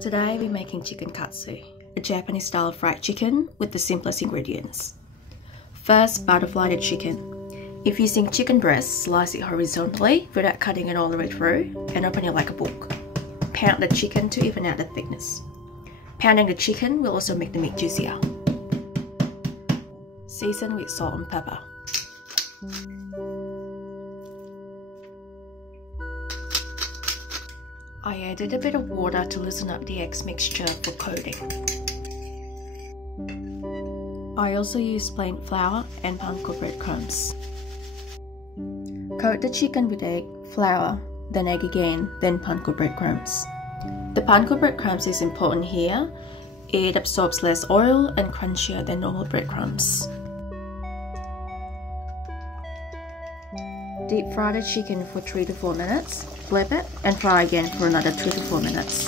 Today we're making chicken katsu, a Japanese style fried chicken with the simplest ingredients. First, butterfly the chicken. If using chicken breast, slice it horizontally without cutting it all the way through and open it like a book. Pound the chicken to even out the thickness. Pounding the chicken will also make the meat juicier. Season with salt and pepper. I added a bit of water to loosen up the eggs mixture for coating. I also used plain flour and panko breadcrumbs. Coat the chicken with egg, flour, then egg again, then panko breadcrumbs. The panko breadcrumbs is important here. It absorbs less oil and crunchier than normal breadcrumbs. Deep fry the chicken for 3 to 4 minutes, flip it, and fry again for another 2 to 4 minutes.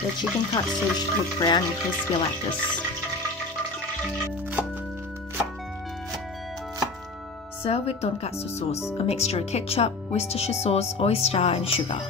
The chicken katsu should look brown and crispy like this. Serve with tonkatsu sauce, a mixture of ketchup, Worcestershire sauce, oyster and sugar.